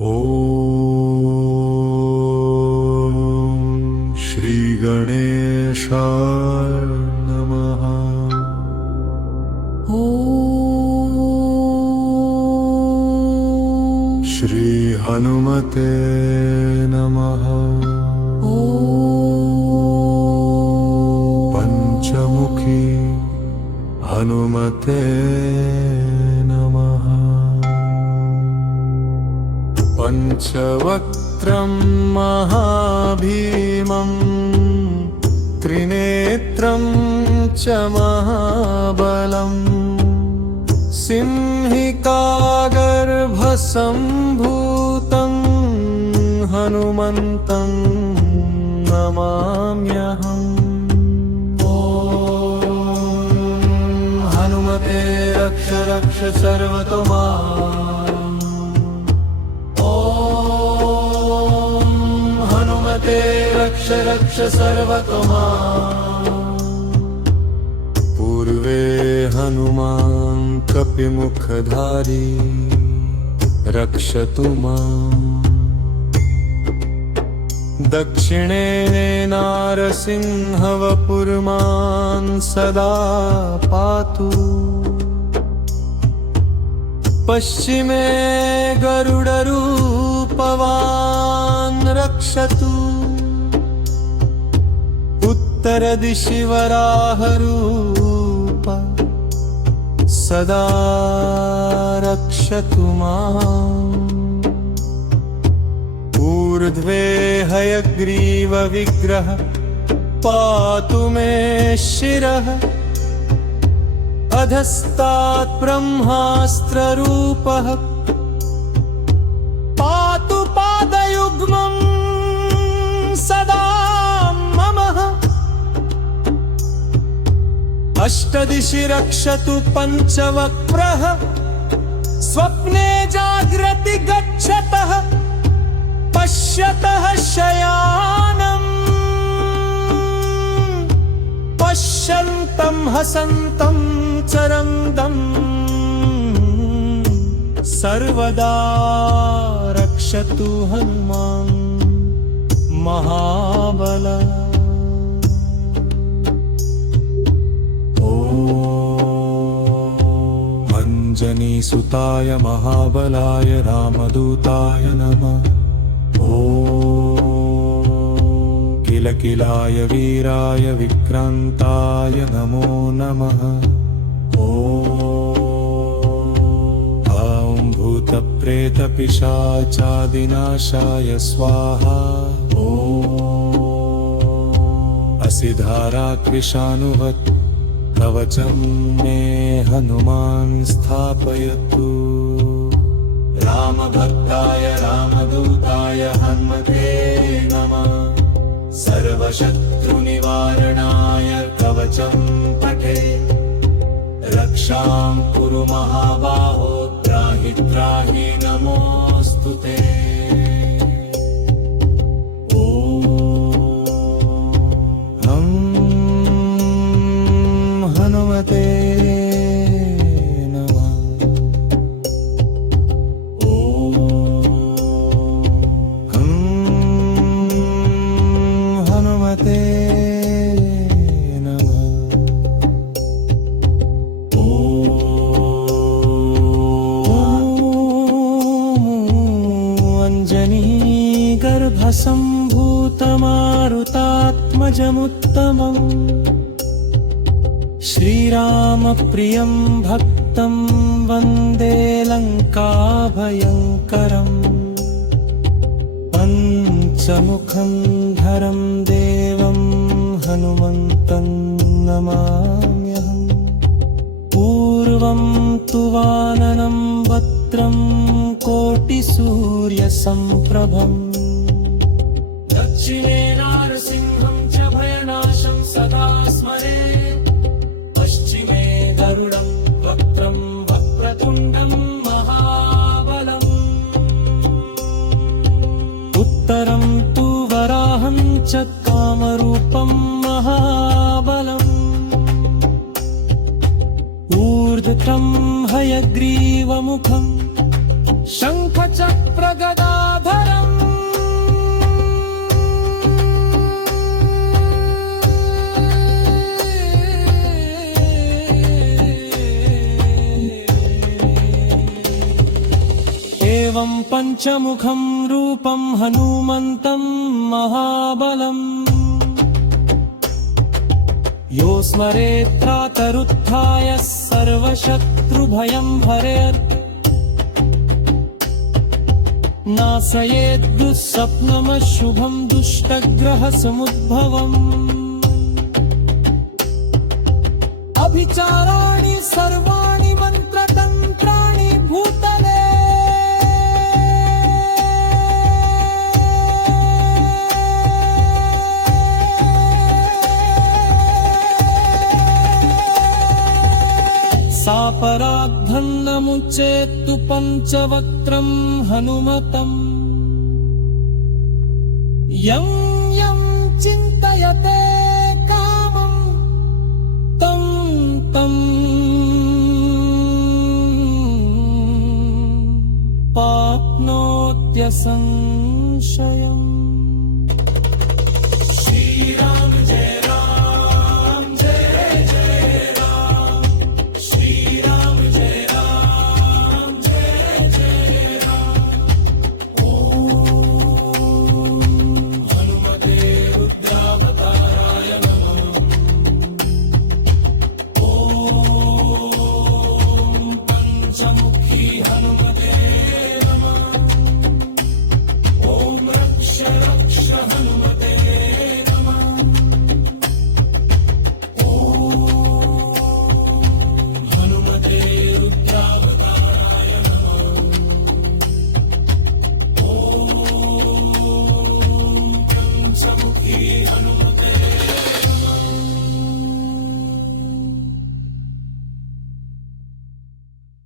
ॐ श्री गणेशाय नमः। ॐ श्री हनुमते नमः। पंचमुखी हनुमते नमः। पंचवक्त्रं महाभीमं त्रिनेत्रं च महाबलं सिंहिकागर्भसम्भूतं हनुमन्तं नमाम्यहम्। ॐ हनुमते रक्ष रक्ष सर्वतो माम्। रक्ष रक्ष सर्वतो माम्। पूर्वे हनुमान् कपिमुखधारी रक्षतु माम्। दक्षिणे नारसिंहवपुर्मान् सदा पातु। पश्चिमे गरुडरूपवान् रक्षतु। उत्तरदिशि वराहरूप सदा रक्षतु माम्। ऊर्ध्वे हयग्रीवविग्रह पातु मे शिरः। अधस्तात् ब्रह्मास्त्ररूपः पातु पादयुग्मं सदा मम। अष्टदिशि रक्षतु पञ्चवक्त्रः स्वप्ने जाग्रति गच्छतः पश्यतः शयानम्। पश्यन्तं हसन्तं चरन्दं सर्वदा रक्षतु हनुमान् महाबल। ॐ अञ्जनीसुताय महाबलाय रामदूताय नमः। ॐ किलकिलाय वीराय विक्रान्ताय नमो नमः। ॐ भूतप्रेतपिशाचादिनाशाय स्वाहा। ॐ असिधाराकृशानुवत् कवचं मे हनुमान् स्थापयतु। रामभक्ताय रामदूताय हनुमते नमः। सर्वशत्रुनिवारणाय कवचं पठे। रक्षां कुरु महाबाहो त्राहि त्राहि नमोऽस्तु ते। ॐ हनुमते नमः। हनुमते गर्भसम्भूतमारुतात्मजमुत्तमम् श्रीरामप्रियं भक्तं वन्दे लङ्काभयङ्करम्। पञ्चमुखं धरं देवं हनुमन्तं नमाम्यहम्। पूर्वं तु वाननं वक्त्रं कोटिसूर्यसम्प्रभम्। दक्षिणे नारसिंहं च भयनाशं सदा स्मरे। पश्चिमे गरुडं वक्त्रं वक्रतुण्डं महाबलम्। उत्तरं तु वराहं च कामरूपं महाबलम्। ऊर्ध्वं हयग्रीवमुखं शङ्खचक्रगदा एवं पञ्चमुखं रूपं हनुमन्तं महाबलम् यो स्मरेत्रातरुत्थाय सर्वशत्रुभयं हरेत् नाशयेद्दुःस्वप्नमशुभं दुष्टग्रहसमुद्भवम् अभिचाराणि सर्वाणि मन्त्रतन्त्राणि भूतले सापराद्धन्नमुच्चेत्तु पञ्चवक्त्रं हनुमतम् यं यं चिन्तयते कामं तं तं प्राप्नोत्यसंशयम्। श्रीराम जय